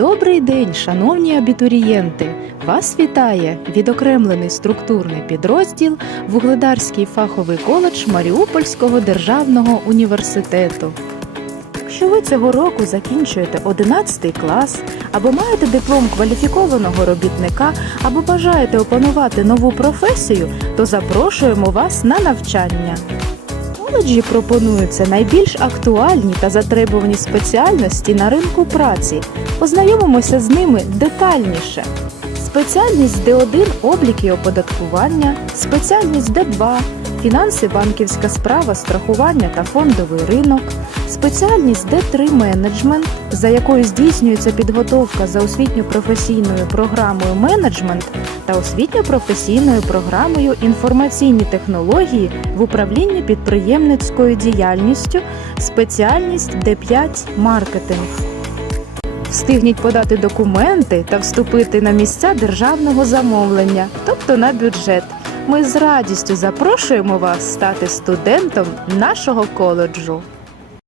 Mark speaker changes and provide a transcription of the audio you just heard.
Speaker 1: Добрий день, шановні абітурієнти! Вас вітає відокремлений структурний підрозділ Вугледарський фаховий коледж Маріупольського державного університету. Якщо ви цього року закінчуєте 11 клас або маєте диплом кваліфікованого робітника, або бажаєте опанувати нову професію, то запрошуємо вас на навчання. Коледжі пропонуються найбільш актуальні та затребувані спеціальності на ринку праці. Познайомимося з ними детальніше. Спеціальність Д1 облік і оподаткування, спеціальність Д2 фінанси, банківська справа, страхування та фондовий ринок, спеціальність Д3 менеджмент, за якою здійснюється підготовка за освітньо-професійною програмою менеджмент та освітньо-професійною програмою інформаційні технології в управлінні підприємницькою діяльністю, спеціальність Д5 маркетинг. Встигніть подати документи та вступити на місця державного замовлення, тобто на бюджет. Ми з радістю запрошуємо вас стати студентом нашого коледжу.